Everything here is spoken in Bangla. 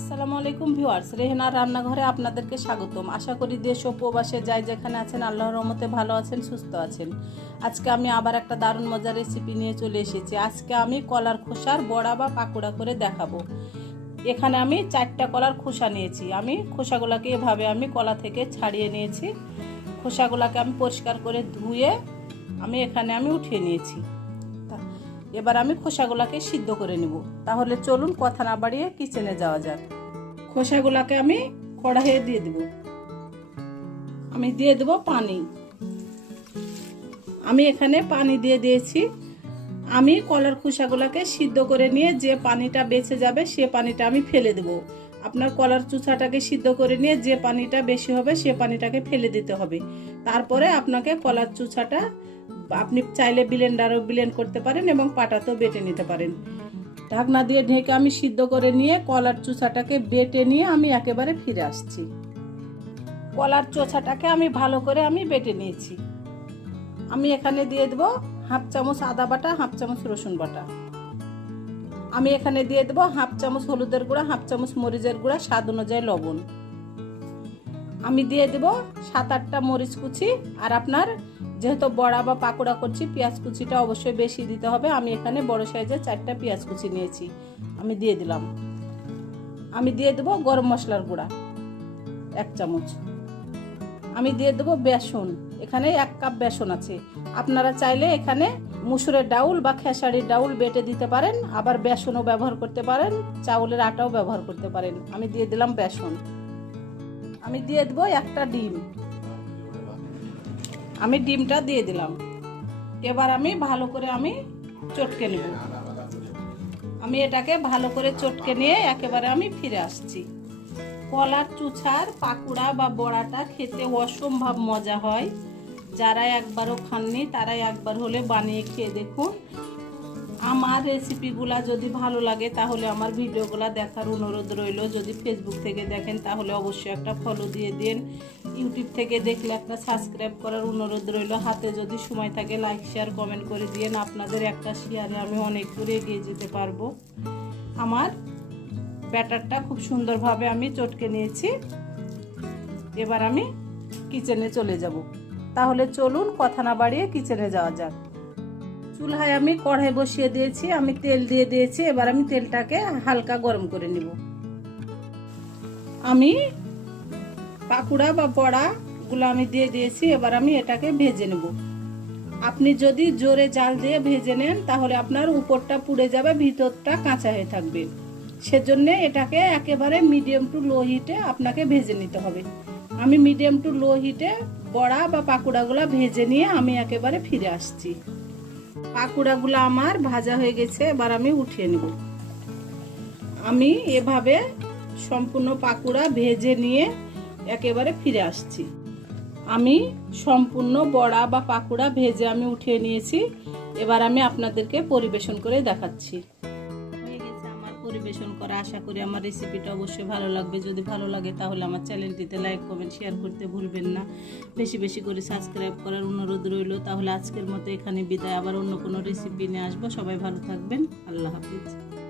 আসসালামু আলাইকুম ভিউয়ার্স, রেহেনার রান্নাঘরে আপনাদেরকে স্বাগতম। আশা করি দেশ ও প্রবাসে যাই যেখানে আছেন আল্লাহর রহমতে ভালো আছেন, সুস্থ আছেন। আজকে আমি আবার একটা দারুণ মজার রেসিপি নিয়ে চলে এসেছি। আজকে আমি কলার খোসার বড়া বা পাকোড়া করে দেখাবো। এখানে আমি 4টা কলার খোসা নিয়েছি। আমি খোসাগুলোকে এভাবে আমি কলা থেকে ছাড়িয়ে নিয়েছি। খোসাগুলোকে আমি পরিষ্কার করে ধুয়ে আমি উঠিয়ে নিয়েছি। এবার আমি খোসাগুলোকে সিদ্ধ করে নেব। তাহলে চলুন কথা না বাড়িয়ে কিচেনে যাওয়া যাক। খোসাগুলোকে আমি কড়াইয়ে দিয়ে দেব। আমি দিয়ে দেব পানি। আমি এখানে পানি দিয়ে দিয়েছি। আমি কলার খোসাগুলোকে সিদ্ধ করে নিয়ে যে পানিটা বেঁচে যাবে সে পানিটা আমি ফেলে দেব। আপনার কলার চুচাটাকে সিদ্ধ করে নিয়ে যে পানিটা বেশি হবে সে পানিটাকে ফেলে দিতে হবে। তারপরে আপনাকে কলার চুচাটা আপনি চাইলে ব্লেন্ডারও ব্লেন্ড করতে পারেন এবং পাটাতেও বেটে নিতে পারেন। ঢাকনা দিয়ে ঢেকে আমি সিদ্ধ করে নিয়ে কলার চোচাটাকে বেটে নিয়ে আমি একেবারে ফিরে আসছি। কলার চোচাটাকে আমি ভালো করে বেটে নিয়েছি। আমি এখানে দিয়ে দেবো হাফ চামচ আদা বাটা, হাফ চামচ রসুন বাটা। আমি এখানে দিয়ে দেবো হাফ চামচ হলুদের গুঁড়া, হাফ চামচ মরিচের গুঁড়া, স্বাদ অনুযায়ী লবণ। আমি দিয়ে দেবো 7-8টা মরিচ কুচি। আর আপনার যেহেতু বড়া বা পাকোড়া করছি পেঁয়াজ কুচিটা অবশ্যই বেশি দিতে হবে। আমি এখানে বড় সাইজের 4টা পেঁয়াজ কুচি নিয়েছি, আমি দিয়ে দিলাম। আমি দিয়ে দেবো গরম মশলার গুঁড়া 1 চামচ। আমি দিয়ে দেবো বেসন। এখানে 1 কাপ বেসন আছে। আপনারা চাইলে এখানে মুসুরের ডাউল বা খেসারির ডাউল বেটে দিতে পারেন, আবার বেসনও ব্যবহার করতে পারেন, চাউলের আটাও ব্যবহার করতে পারেন। আমি দিয়ে দিলাম বেসন। আমি দিয়ে দেবো 1টা ডিম। আমি ডিমটা দিয়ে দিলাম। এবার আমি ভালো করে চটকে নেব। আমি এটাকে ভালো করে চটকে নিয়ে একেবারে আমি ফিরে আসছি। কলার চুচার পাকোড়া বা বড়াটা খেতে অসম্ভব মজা হয়। যারা একবারও খাননি তারা একবার হলে বানিয়ে খেয়ে দেখুন। আমার রেসিপিগুলা যদি ভালো লাগে তাহলে আমার ভিডিওগুলা দেখার অনুরোধ রইল। যদি ফেসবুক থেকে দেখেন তাহলে অবশ্যই একটা ফলো দিয়ে দিন। ইউটিউব থেকে দেখলে একটা সাবস্ক্রাইব করার অনুরোধ রইল। হাতে যদি সময় থাকে লাইক শেয়ার কমেন্ট করে দিন। আপনাদের একটা শেয়ারে আমি অনেক দূরে এগিয়ে যেতে পারবো। আমার ব্যাটারটা খুব সুন্দরভাবে আমি চটকে নিয়েছি। এবার আমি কিচেনে চলে যাব। তাহলে চলুন কথা না বাড়িয়ে কিচেনে যাওয়া যাক। চুলায় আমি কড়াই বসিয়ে দিয়েছি। আমি তেল দিয়ে দিয়েছি। এবার আমি তেলটাকে হালকা গরম করে নিব। আমি পাকোড়া বা বড়াগুলো আমি দিয়ে দিয়েছি। এবার আমি এটাকে ভেজে নেব। আপনি যদি জোরে জাল দিয়ে ভেজে নেন তাহলে আপনার উপরটা পুড়ে যাবে, ভিতরটা কাঁচা হয়ে থাকবে। সেজন্য এটাকে একেবারে মিডিয়াম টু লো হিটে আপনাকে ভেজে নিতে হবে। আমি মিডিয়াম টু লো হিটে বড়া বা পাকোড়াগুলো ভেজে নিয়ে আমি একেবারে ফিরে আসছি। পাকোড়াগুলো আমার ভাজা হয়ে গেছে। এবার আমি উঠিয়ে নেব। আমি এভাবে সম্পূর্ণ পাকোড়া ভেজে নিয়ে একেবারে ফিরে আসছি। আমি সম্পূর্ণ বড়া বা পাকোড়া ভেজে আমি উঠিয়ে নিয়েছি। এবার আমি আপনাদেরকে পরিবেশন করে দেখাচ্ছি। হয়ে গেছে আমার পরিবেশন করা। আশা করি আমার রেসিপিটা অবশ্যই ভালো লাগবে। যদি ভালো লাগে তাহলে আমার চ্যানেলটিতে লাইক কমেন্ট শেয়ার করতে ভুলবেন না। বেশি বেশি করে সাবস্ক্রাইব করার অনুরোধ রইল। তাহলে আজকের মতো এখানে বিদায়। আবার অন্য কোনো রেসিপি নিয়ে আসবো। সবাই ভালো থাকবেন। আল্লাহ হাফিজ।